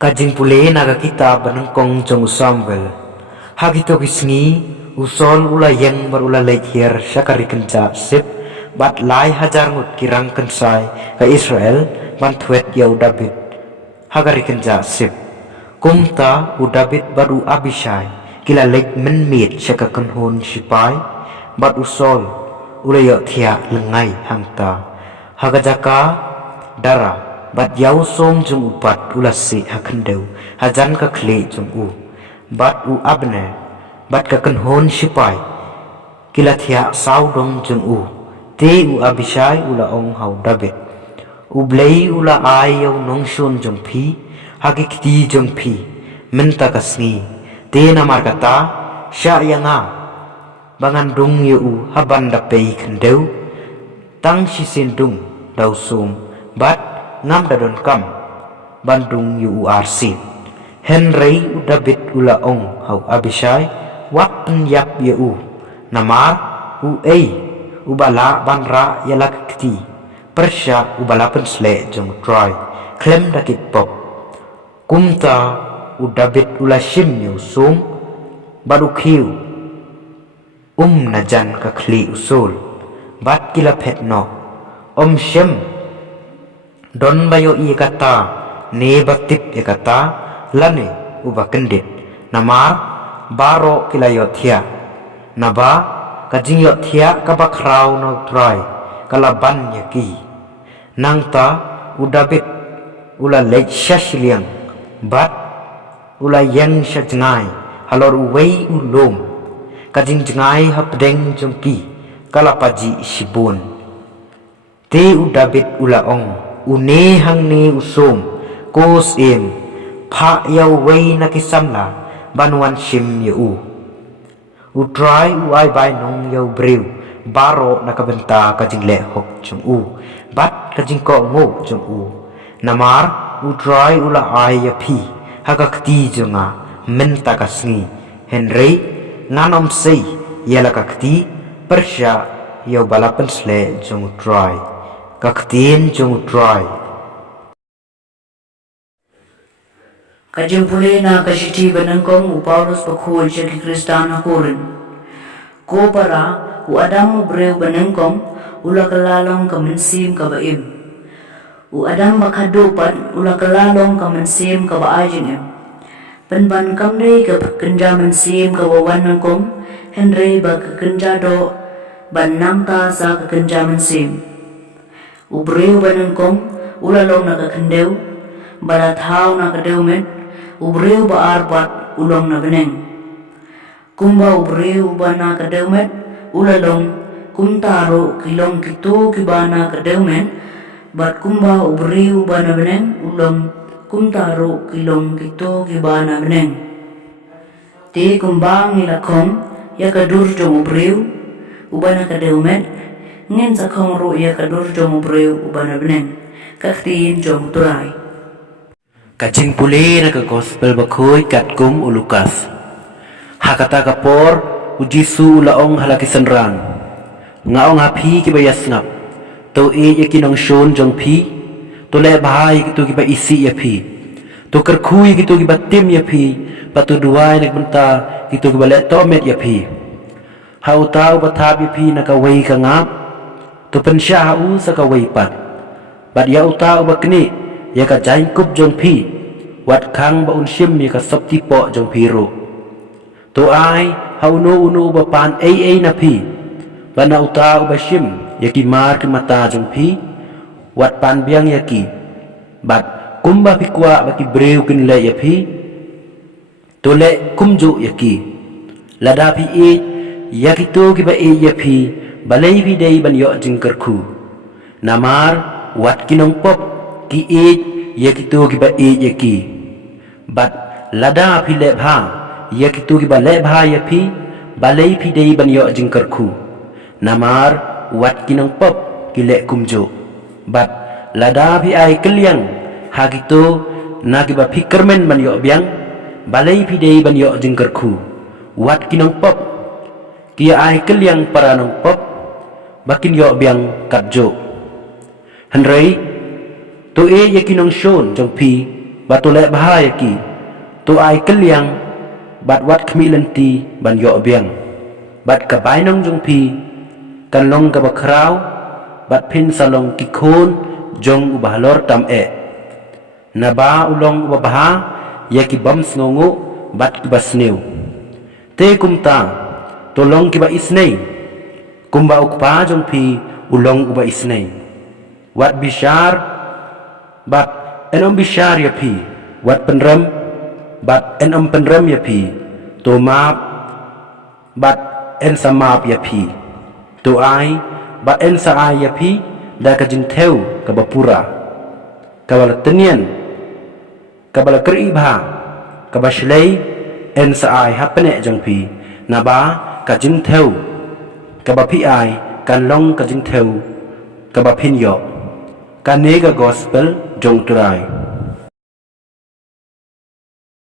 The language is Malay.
Kajing pule naga kita banengkong jong Samuel. Hagito kisngi usol ula yang berula lekir syakari kenca sip bat lai hajar ngut kirang kensai ke Israel bantuet yau David. Hagari kenca sip. Kumta u David baru Abishai kila lek menmit syakakan hon sipai bat usol ula yau tia lengai hangta. Hagajaka dara bat yau som jung upat ulasi hakendeu hajan ka kle jung u bat u abne bat ka kenhon sipai kila thia sau dong jung u te u Abishai ula ong hau David u blei ula ai yau nong shon jung phi hagi kti jung phi menta kasni te namar kata sya yanga bangan dung yu u haban da pei kendeu tang si sindung dau som bat ngam dadon kam Bandung URC Henry u David ula ong hau Abishai wat yap u namar u u bala banra yalak kti Persya u bala pensle jong Troy klem dakit pop kumta u David ula shim yu sum baru khiu najan ka khli usul bat kila phet no shem don bayo i kata ne batip i kata lane uba kendit namar baro kilayo thia naba kajing yo thia kabakrau no try kalaban yaki nangta u David ula lek shashliang bat ula yang shajngai halor uwei ulom kajing jngai hapdeng jongki kalapaji shibun te u David ula ong une hang ne usum kos em pha yau wei na kisamla banwan shim yu u try u ai bai nong yau brew baro na kabenta kajing le hok chung u bat kajing ko ngo chung u namar u try ula ai ya phi hagakti junga menta kasngi Henry nganom sei yala kakti Persya yau balapan sle jung try kaktin jung try Kajing pule na kasiti banangkong u Paulus pakhul siya ki Kristana Korin. Ko para u Adam u brew banangkong ula kalalong kamansim kabaim. U Adam makadupan ula kalalong kamansim kabaajin em. Penban kamre ka kenja mansim kawawan nangkong Henry ba kenja do ban namta sa kenja mansim. Ubrew banangkong ulalong nakakendeu balathau nakadeu men ubrew ba arbat ulong na beneng kumba ubrew ba nakadeu men ulalong kumtaro kilong kito kibana kadeu men bat kumba ubrew ba na beneng ulong kumtaro kilong kito kibana beneng te kumbang nilakong yakadur jong ubrew ubana kadeu men ngin sa kong ro ya kadur jong brew ubana beneng kaktiin jong turai kajing pule na ka gospel bakhoy katkum u Lukas hakata kapor u Jisu ulaong halakisan ran ngaong hapi kibayas ngap to yakinong shon jong pi to le bahai kitu kiba isi ya pi to kerkhui kitu kiba tim ya pi patu duai nagbenta kitu kiba le tomet ya pi hau tau bathap ya pi nakawai ka ngap tu pensya hau sa kawai pat bat ya uta bakni ya ka jain kup jong pi wat khang ba unshim ya ka sopti po jong pi ro tu ai hau no unu ba pan ai na pi bana uta ba shim ya ki mar ki mata jong pi wat pan biang ya ki bat kumba pi kwa ba ki brew kin le ya pi tu le kumju ya ki lada pi e ya ki to ki ba e ya pi balai vi dei ban yo jingkar khu namar wat kinong pop ki e ye kitu ki ba e ye ki bat lada phi le bha ye kitu ki ba le bha ye phi balai phi dei ban yo jingkar khu namar wat kinong pop ki le kumjo bat lada phi ai keliang ha gitu na ki ba phi kermen ban yo biang balai phi dei ban yo jingkar khu wat kinong pop ki ai keliang paranong pop bakin yo biang katjo Henry to yakinong shon jong pi bat tu lek bahaya ki tu ai keliang bat wat khmi lenti ban yo biang bat ka bai nong jong pi kan long ka bakrau bat phin salong ki khon jong ubahlor tam e na ba ulong ubaha ya ki bam snongu bat ki basneu te kumta tolong ki ba isnei kumba ukpa jong pi ulong uba isnei wat bishar bat enom bishar ya pi wat penrem bat enom penrem ya pi to map bat en samap ya pi to ai bat en sa ai ya pi da ka jing theu ka bapura ka bala tenian ka bala kri bha ka bashlei en sa ai hapne jong pi na ba ka jing theu ka ba pi ai kan long ka jing theu ka ba phin yo ka ne ka gospel jong turai